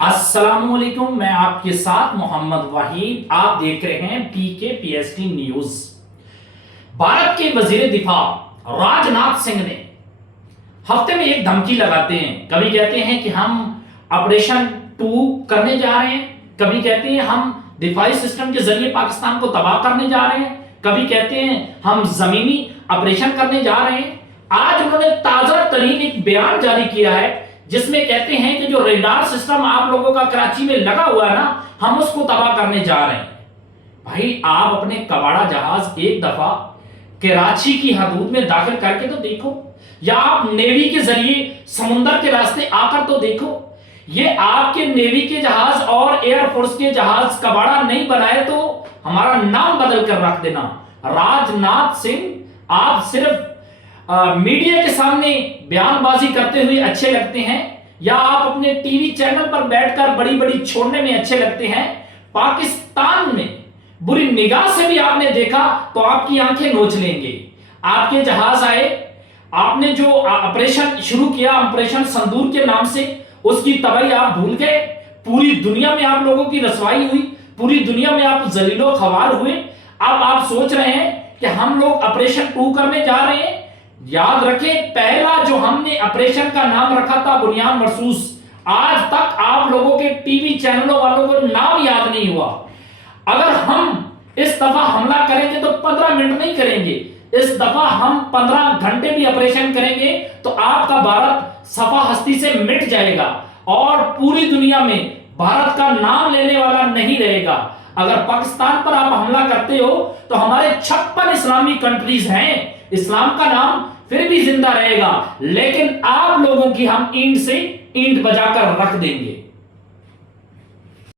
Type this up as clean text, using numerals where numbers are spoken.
अस्सलाम वालेकुम, मैं आपके साथ मोहम्मद वहीद। आप देख रहे हैं पीके पीएसटी न्यूज। भारत के वजीर दिफा राजनाथ सिंह ने हफ्ते में एक धमकी लगाते हैं। कभी कहते हैं कि हम ऑपरेशन 2 करने जा रहे हैं, कभी कहते हैं हम दिफाई सिस्टम के जरिए पाकिस्तान को तबाह करने जा रहे हैं, कभी कहते हैं हम जमीनी ऑपरेशन करने जा रहे हैं। आज उन्होंने ताजा तरीन एक बयान जारी किया है जिसमें कहते हैं कि जो रेडार सिस्टम आप लोगों का कराची में लगा हुआ है ना, हम उसको तबाह करने जा रहे हैं। भाई, आप अपने कबाड़ा जहाज एक दफा कराची की हदूद में दाखिल करके तो देखो, या आप नेवी के जरिए समुंदर के रास्ते आकर तो देखो। ये आपके नेवी के जहाज और एयरफोर्स के जहाज कबाड़ा नहीं बनाए तो हमारा नाम बदल कर रख देना। राजनाथ सिंह, आप सिर्फ मीडिया के सामने बयानबाजी करते हुए अच्छे लगते हैं, या आप अपने टीवी चैनल पर बैठकर बड़ी बड़ी छोड़ने में अच्छे लगते हैं। पाकिस्तान में बुरी निगाह से भी आपने देखा तो आपकी आंखें नोच लेंगे। आपके जहाज आए, आपने जो ऑपरेशन शुरू किया ऑपरेशन संदूर के नाम से, उसकी तबाही आप भूल गए। पूरी दुनिया में आप लोगों की रसवाई हुई, पूरी दुनिया में आप जलीलो खवार हुए। अब आप सोच रहे हैं कि हम लोग ऑपरेशन 2 करने जा रहे हैं। याद रखें, पहला जो हमने ऑपरेशन का नाम रखा था बुनियान मरसूस, आज तक आप लोगों के टीवी चैनलों वालों को नाम याद नहीं हुआ। अगर हम इस दफा हमला करेंगे तो 15 मिनट नहीं करेंगे, इस दफा हम 15 घंटे भी ऑपरेशन करेंगे तो आपका भारत सफा हस्ती से मिट जाएगा और पूरी दुनिया में भारत का नाम लेने वाला नहीं रहेगा। अगर पाकिस्तान पर आप हमला करते हो तो हमारे 56 इस्लामी कंट्रीज हैं, इस्लाम का नाम फिर भी जिंदा रहेगा, लेकिन आप लोगों की हम ईंट से ईंट बजाकर रख देंगे।